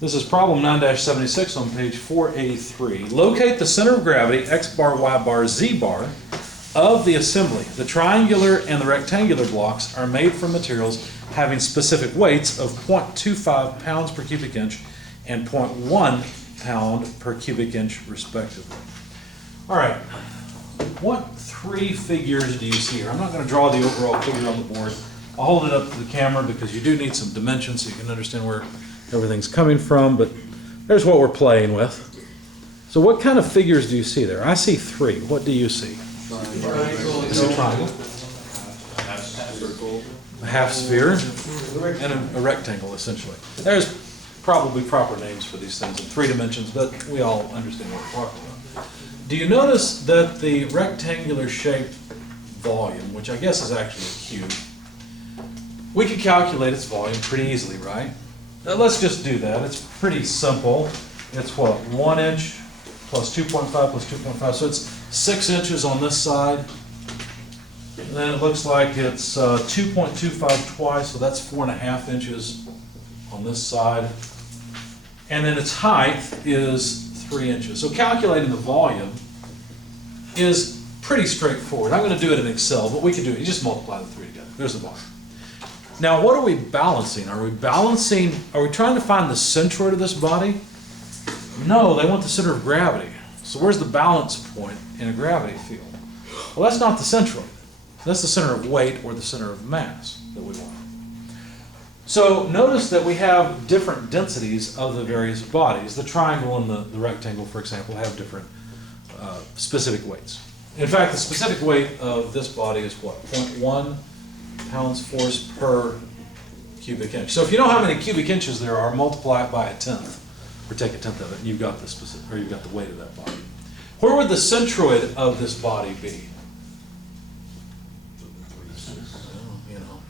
This is problem 9-76 on page 483. Locate the center of gravity, x bar, y bar, z bar, of the assembly. The triangular and the rectangular blocks are made from materials having specific weights of 0.25 pounds per cubic inch and 0.1 pound per cubic inch respectively. All right, what three figures do you see here? I'm not going to draw the overall figure on the board. I'll hold it up to the camera because you do need some dimensions so you can understand where everything's coming from, but there's what we're playing with. So what kind of figures do you see there? I see three. What do you see? I see a triangle, a half sphere, and a rectangle, essentially. There's probably proper names for these things in three dimensions, but we all understand what we're talking about. Do you notice that the rectangular shaped volume, which I guess is actually a cube, we can calculate its volume pretty easily, right? Now let's just do that. It's pretty simple. It's what, 1 inch plus 2.5 plus 2.5, so it's 6 inches on this side. And then it looks like it's 2.25 twice, so that's 4.5 inches on this side. And then its height is 3 inches. So calculating the volume is pretty straightforward. I'm going to do it in Excel, but we can do it. You just multiply the three together. There's the volume. Now, what are we balancing? Are we trying to find the centroid of this body? No, they want the center of gravity. So where's the balance point in a gravity field? Well, that's not the centroid. That's the center of weight or the center of mass that we want. So notice that we have different densities of the various bodies. The triangle and the rectangle, for example, have different specific weights. In fact, the specific weight of this body is what? 0.1 pounds force per cubic inch. So if you know how many cubic inches there are, multiply it by a tenth, or take a tenth of it, and you've got the specific, or you've got the weight of that body. Where would the centroid of this body be? You know,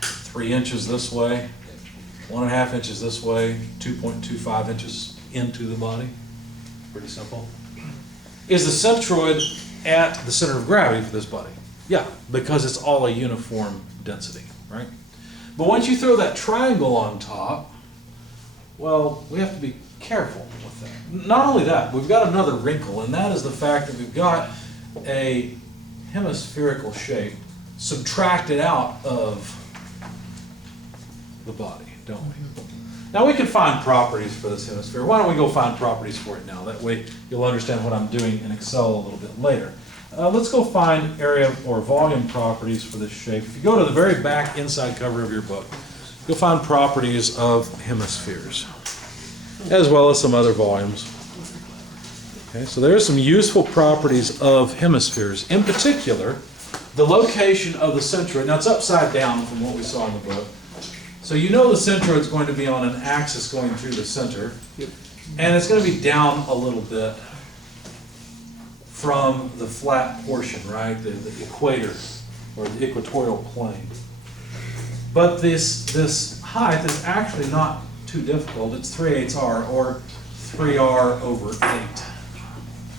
3 inches this way, 1.5 inches this way, 2.25 inches into the body. Pretty simple. Is the centroid at the center of gravity for this body? Yeah, because it's all a uniform density, right? But once you throw that triangle on top, well, we have to be careful with that. Not only that, we've got another wrinkle, and that is the fact that we've got a hemispherical shape subtracted out of the body, don't we? Now we can find properties for this hemisphere. Why don't we go find properties for it now? That way you'll understand what I'm doing in Excel a little bit later. Let's go find area or volume properties for this shape. If you go to the very back inside cover of your book, you'll find properties of hemispheres, as well as some other volumes. Okay, so there are some useful properties of hemispheres. In particular, the location of the centroid. Now it's upside down from what we saw in the book. So you know the centroid is going to be on an axis going through the center, and it's going to be down a little bit from the flat portion, right? The equator or the equatorial plane. But this height is actually not too difficult. It's 3/8 r, or 3r over 8.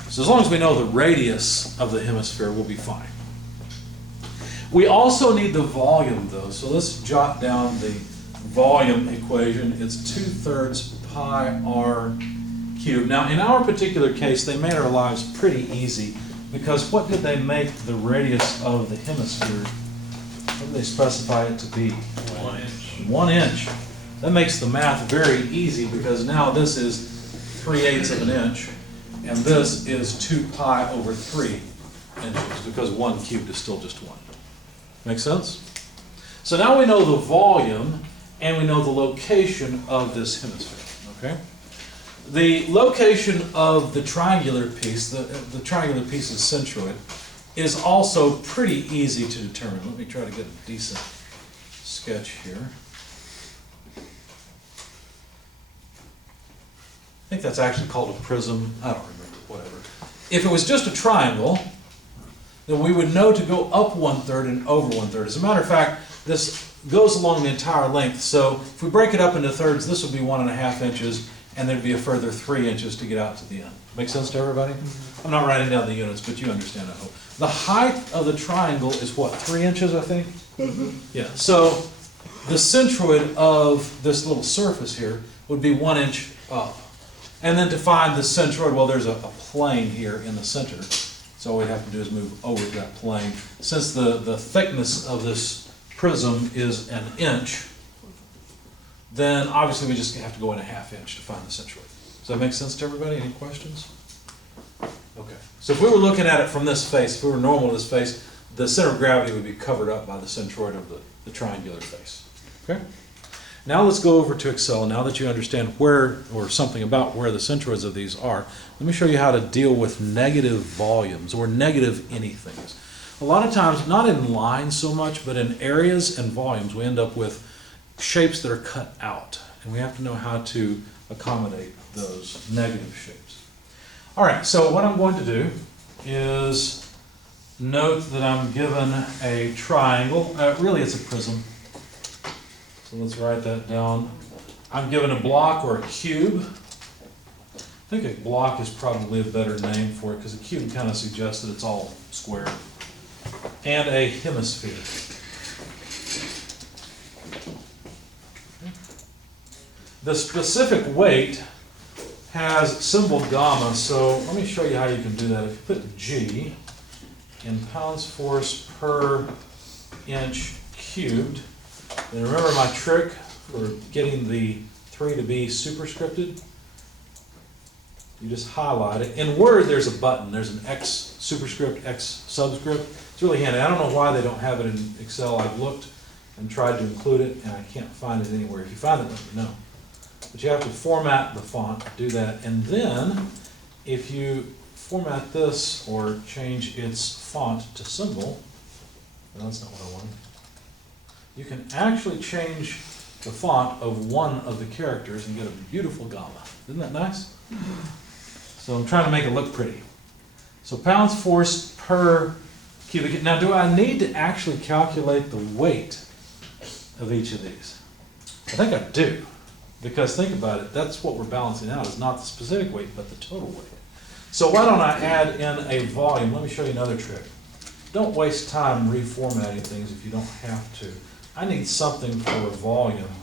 So as long as we know the radius of the hemisphere, we'll be fine. We also need the volume though, so let's jot down the volume equation. It's 2/3 pi r cubed. Now in our particular case, they made our lives pretty easy, because what did they make the radius of the hemisphere? What did they specify it to be? 1 inch. 1 inch. That makes the math very easy, because now this is 3/8 of an inch, and this is 2 pi over 3 inches, because 1 cubed is still just 1. Make sense? So now we know the volume, and we know the location of this hemisphere, okay? The location of the triangular piece, the triangular piece's centroid, is also pretty easy to determine. Let me try to get a decent sketch here. I think that's actually called a prism. I don't remember, whatever. If it was just a triangle, then we would know to go up 1/3 and over 1/3. As a matter of fact, this goes along the entire length. So if we break it up into thirds, this would be 1.5 inches, and there'd be a further 3 inches to get out to the end. Make sense to everybody? I'm not writing down the units, but you understand, I hope. The height of the triangle is what, 3 inches, I think? Yeah, so the centroid of this little surface here would be 1 inch up. And then to find the centroid, well, there's a plane here in the center. So all we have to do is move over that plane. Since the thickness of this prism is 1 inch, then obviously we just have to go in 1/2 inch to find the centroid. Does that make sense to everybody? Any questions? Okay. So if we were looking at it from this face, if we were normal to this face, the center of gravity would be covered up by the centroid of the triangular face. Okay? Now let's go over to Excel. Now that you understand where, or something about where the centroids of these are, let me show you how to deal with negative volumes or negative anythings. A lot of times, not in lines so much, but in areas and volumes, we end up with shapes that are cut out. And we have to know how to accommodate those negative shapes. All right, so what I'm going to do is note that I'm given a triangle. Really, it's a prism. So let's write that down. I'm given a block or a cube. I think a block is probably a better name for it because a cube kind of suggests that it's all square. And a hemisphere. The specific weight has symbol gamma, so let me show you how you can do that. If you put G in pounds force per inch cubed, and remember my trick for getting the 3 to be superscripted? You just highlight it. In Word, there's a button. There's an X superscript, X subscript. It's really handy. I don't know why they don't have it in Excel. I've looked and tried to include it, and I can't find it anywhere. If you find it, let me know. But you have to format the font, do that, and then if you format this or change its font to symbol, no, that's not what I wanted. You can actually change the font of one of the characters and get a beautiful gamma. Isn't that nice? So I'm trying to make it look pretty. So pounds force per cubic. Now, do I need to actually calculate the weight of each of these? I think I do. Because think about it, that's what we're balancing out, is not the specific weight, but the total weight. So why don't I add in a volume? Let me show you another trick. Don't waste time reformatting things if you don't have to. I need something for a volume.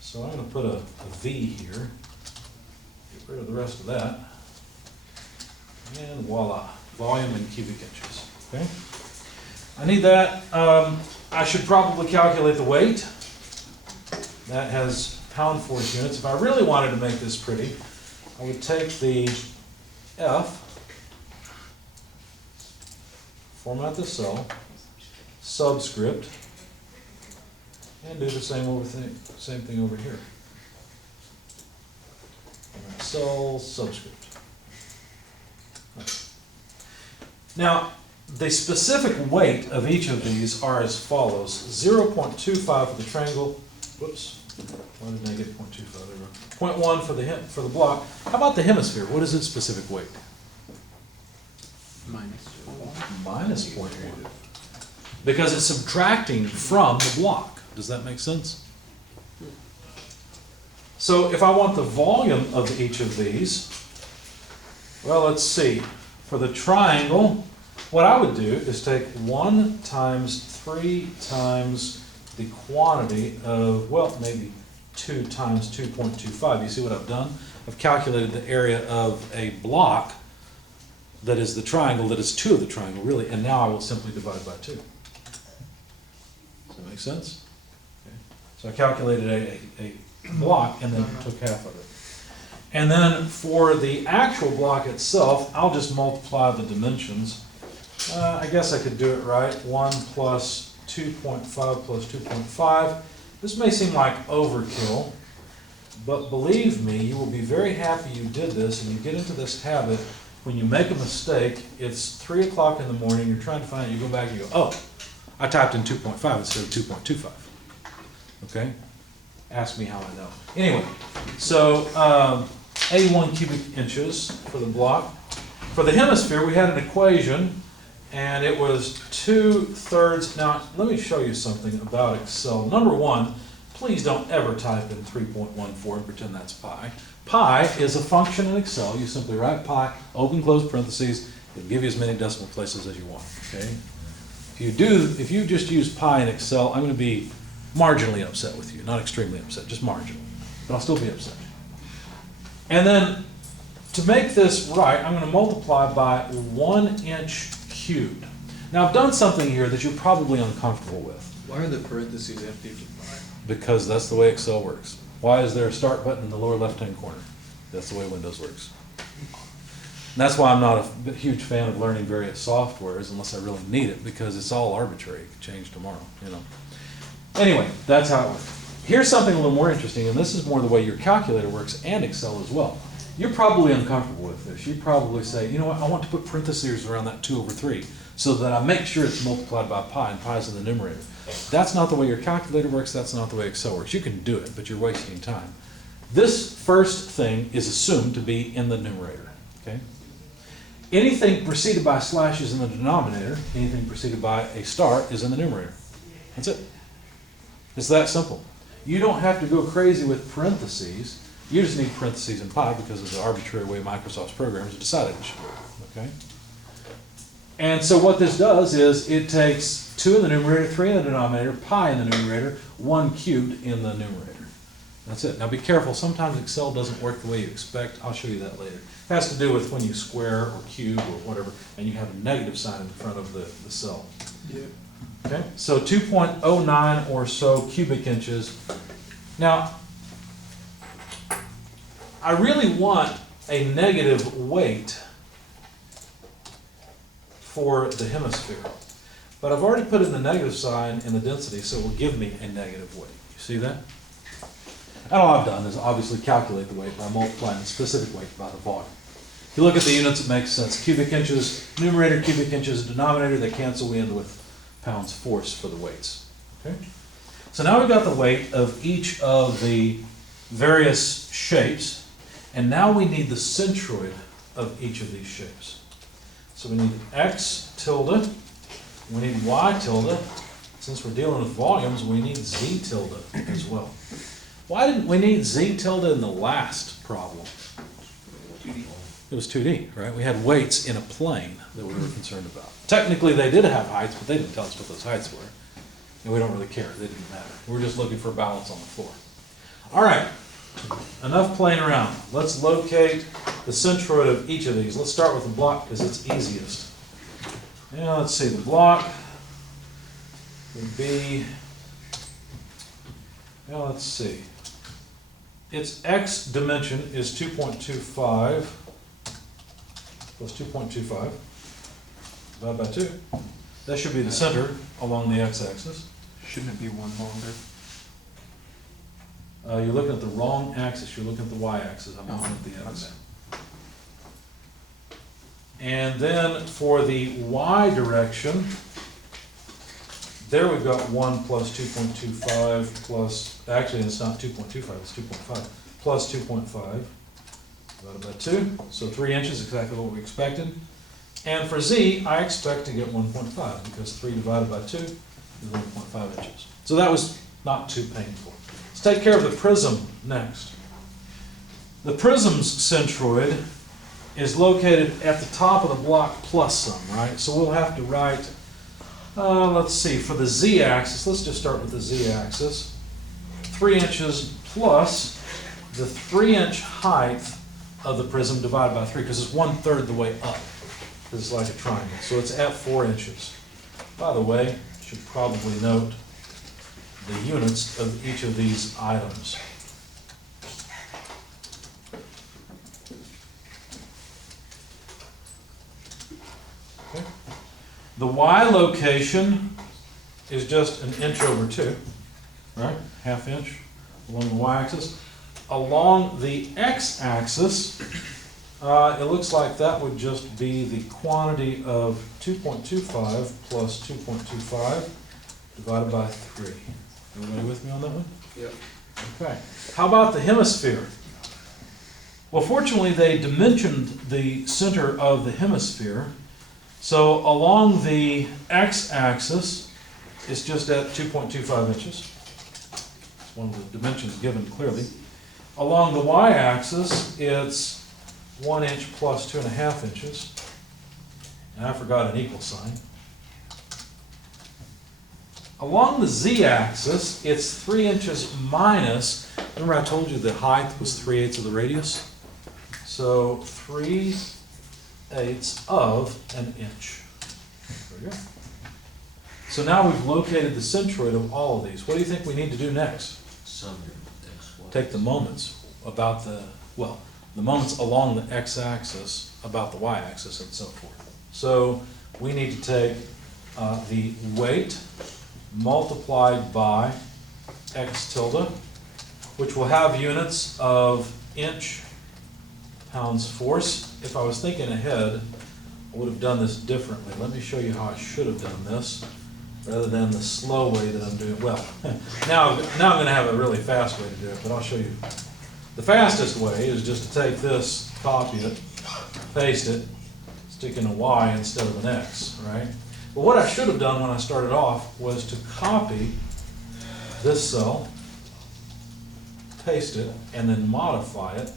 So I'm going to put a V here. Get rid of the rest of that. And voila, volume in cubic inches. Okay. I need that. I should probably calculate the weight. That has pound force units. If I really wanted to make this pretty, I would take the F, format the cell, subscript, and do the same thing over here. Cell, subscript. Now, the specific weight of each of these are as follows. 0.25 for the triangle. Whoops. Why did I get 0.25? There we go. 0.1 for the block. How about the hemisphere? What is its specific weight? Minus 0.1. Because it's subtracting from the block. Does that make sense? So if I want the volume of each of these, well, let's see. For the triangle, what I would do is take 1 times 3 times the quantity of, well, maybe 2 times 2.25. You see what I've done? I've calculated the area of a block that is the triangle, that is 2 of the triangle, really, and now I will simply divide by 2. Does that make sense? Okay. So I calculated a block and then took half of it. And then for the actual block itself, I'll just multiply the dimensions. I guess I could do it right. 1 plus 2.5 plus 2.5. This may seem like overkill, but believe me, you will be very happy you did this, and you get into this habit. When you make a mistake, it's 3 o'clock in the morning, you're trying to find it, you go back and you go, oh, I typed in 2.5 instead of 2.25. Okay? Ask me how I know. Anyway, so 81 cubic inches for the block. For the hemisphere, we had an equation, and it was 2/3. Now, let me show you something about Excel. Number one, please don't ever type in 3.14 and pretend that's pi. Pi is a function in Excel. You simply write pi, open, close parentheses. It'll give you as many decimal places as you want. Okay. If you just use pi in Excel, I'm going to be marginally upset with you, not extremely upset, just marginally, but I'll still be upset. And then to make this right, I'm going to multiply by 1 inch cubed. Now I've done something here that you're probably uncomfortable with, Why are the parentheses empty for pi? because that's the way Excel works. Why is there a start button in the lower left-hand corner? That's the way Windows works. And that's why I'm not a huge fan of learning various softwares unless I really need it, because it's all arbitrary. It could change tomorrow, you know. Anyway, that's how it works. Here's something a little more interesting, and this is more the way your calculator works and Excel as well. You're probably uncomfortable with this. You'd probably say, you know what, I want to put parentheses around that 2/3 so that I make sure it's multiplied by pi and pi is in the numerator. That's not the way your calculator works. That's not the way Excel works. You can do it, but you're wasting time. This first thing is assumed to be in the numerator, okay? Anything preceded by a slash is in the denominator. Anything preceded by a star is in the numerator. That's it. It's that simple. You don't have to go crazy with parentheses. You just need parentheses in pi because of the arbitrary way Microsoft's programs decided it should work, okay? And so what this does is it takes 2 in the numerator, 3 in the denominator, pi in the numerator, 1 cubed in the numerator. That's it. Now be careful. Sometimes Excel doesn't work the way you expect. I'll show you that later. It has to do with when you square or cube or whatever, and you have a negative sign in front of the cell. Yeah. Okay, so 2.09 or so cubic inches. Now, I really want a negative weight for the hemisphere, but I've already put in the negative sign in the density, so it will give me a negative weight. You see that? And all I've done is obviously calculate the weight by multiplying the specific weight by the volume. If you look at the units, it makes sense. Cubic inches, numerator, cubic inches, denominator, they cancel. We end with pounds force for the weights. Okay? So now we've got the weight of each of the various shapes, and now we need the centroid of each of these shapes. So we need x tilde, we need y tilde. Since we're dealing with volumes, we need z tilde as well. Why didn't we need z tilde in the last problem? 2D. It was 2D, right? We had weights in a plane that we were concerned about. Technically, they did have heights, but they didn't tell us what those heights were. And we don't really care. They didn't matter. We're just looking for balance on the floor. All right. Enough playing around. Let's locate the centroid of each of these. Let's start with the block because it's easiest. Now, let's see. The block would be, now let's see. Its x dimension is 2.25 plus 2.25 divided by 2. That should be the center along the x-axis. Shouldn't it be one longer? You're looking at the wrong axis. You're looking at the y-axis. I'm looking at the x. And then for the y direction, there we've got 1 plus 2.25 plus, actually it's not 2.25, it's 2.5, plus 2.5 divided by 2. So 3 inches, exactly what we expected. And for z, I expect to get 1.5 because 3 divided by 2 is 1.5 inches. So that was not too painful. Let's take care of the prism next. The prism's centroid is located at the top of the block plus some, right? So we'll have to write, let's see, for the z-axis, let's just start with the z-axis. 3 inches plus the 3-inch height of the prism divided by 3, because it's 1/3 the way up. This is like a triangle, so it's at 4 inches. By the way, I should probably note the units of each of these items. Okay. The y location is just 1 inch over 2, right? 1/2 inch along the y-axis. Along the x-axis, it looks like that would just be the quantity of 2.25 plus 2.25 divided by 3. Everybody with me on that one? Yep. Okay. How about the hemisphere? Well, fortunately, they dimensioned the center of the hemisphere. So along the x-axis, it's just at 2.25 inches. It's one of the dimensions given clearly. Along the y-axis, it's 1 inch plus 2.5 inches. And I forgot an equal sign. Along the z-axis, it's 3 inches minus, remember I told you the height was 3/8 of the radius? So 3/8 of an inch. There we go. So now we've located the centroid of all of these. What do you think we need to do next? Take the moments about the moments along the x-axis, about the y-axis, and so forth. So we need to take the weight multiplied by x tilde, which will have units of inch pounds force. If I was thinking ahead, I would have done this differently. Let me show you how I should have done this, rather than the slow way that I'm doing. Well, now I'm going to have a really fast way to do it, but I'll show you. The fastest way is just to take this, copy it, paste it, stick in a y instead of an x, right? But what I should have done when I started off was to copy this cell, paste it, and then modify it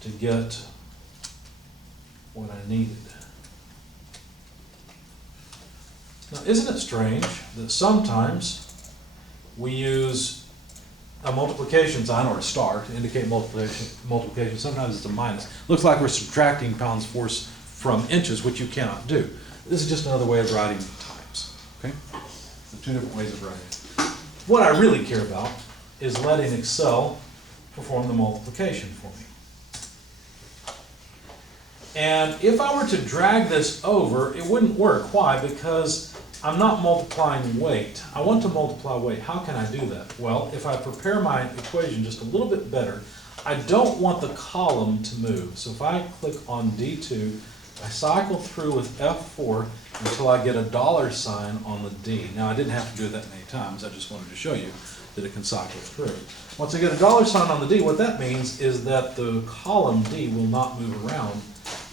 to get what I needed. Now, isn't it strange that sometimes we use a multiplication sign or a star to indicate multiplication. Sometimes it's a minus. Looks like we're subtracting pounds force from inches, which you cannot do. This is just another way of writing times. Okay? So 2 different ways of writing. What I really care about is letting Excel perform the multiplication for me. And if I were to drag this over, it wouldn't work. Why? Because I'm not multiplying weight. I want to multiply weight. How can I do that? Well, if I prepare my equation just a little bit better, I don't want the column to move. So if I click on D2, I cycle through with F4 until I get a $sign on the D. Now, I didn't have to do it that many times. I just wanted to show you that it can cycle through. Once I get a $sign on the D, what that means is that the column D will not move around.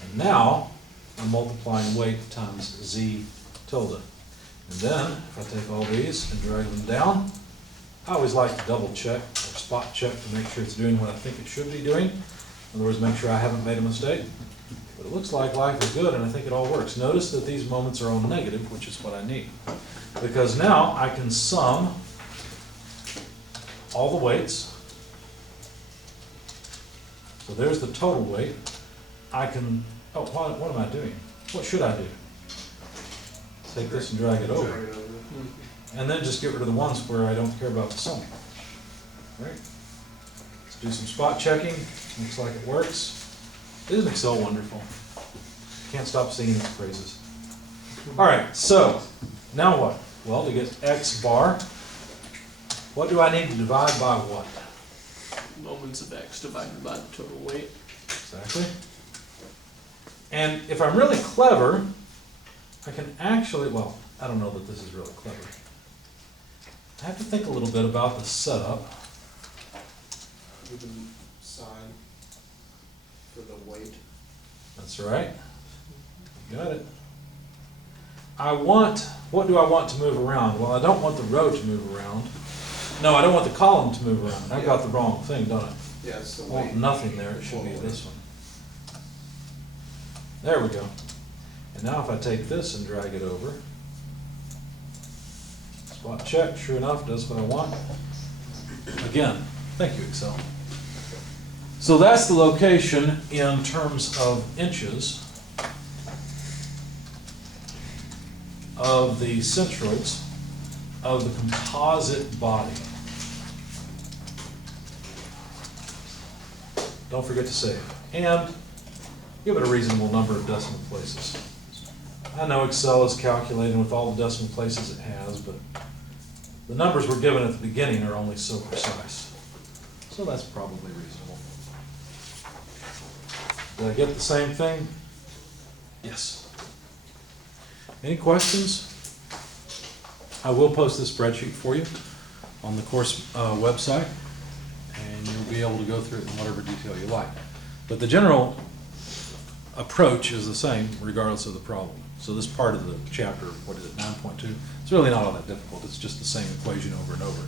And now, I'm multiplying weight times Z tilde. And then, if I take all these and drag them down, I always like to double check or spot check to make sure it's doing what I think it should be doing. In other words, make sure I haven't made a mistake. But it looks like life is good, and I think it all works. Notice that these moments are all negative, which is what I need. Because now I can sum all the weights. So there's the total weight. I can, what am I doing? What should I do? Take this and drag it over. And then just get rid of the ones where I don't care about the summing. Right? Let's do some spot checking. Looks like it works. Isn't Excel wonderful? Can't stop singing its praises. All right, so now what? Well, to get x bar, what do I need to divide by what? Moments of x divided by the total weight. Exactly. And if I'm really clever, I can actually, well, I don't know that this is really clever. I have to think a little bit about the setup. With the sign for the weight. That's right. Got it. What do I want to move around? Well, I don't want the row to move around. No, I don't want the column to move around. I've got the wrong thing, don't I? Yeah, it's the I want weight. nothing there. It should be this one. There we go. And now if I take this and drag it over, spot check, sure enough, does what I want. Again, thank you, Excel. So that's the location in terms of inches of the centroids of the composite body. Don't forget to save. And give it a reasonable number of decimal places. I know Excel is calculating with all the decimal places it has, but the numbers we're given at the beginning are only so precise. So that's probably reasonable. Did I get the same thing? Yes. Any questions? I will post this spreadsheet for you on the course website, and you'll be able to go through it in whatever detail you like. But the general approach is the same regardless of the problem. So this part of the chapter, what is it, 9.2? It's really not all that difficult. It's just the same equation over and over.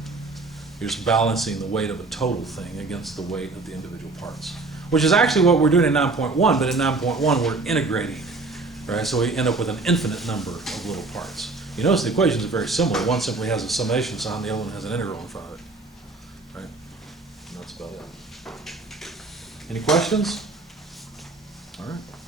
You're just balancing the weight of a total thing against the weight of the individual parts, which is actually what we're doing in 9.1, but in 9.1 we're integrating, right? So we end up with an infinite number of little parts. You notice the equations are very similar. One simply has a summation sign, the other one has an integral in front of it. Right? And that's about it. Any questions? All right.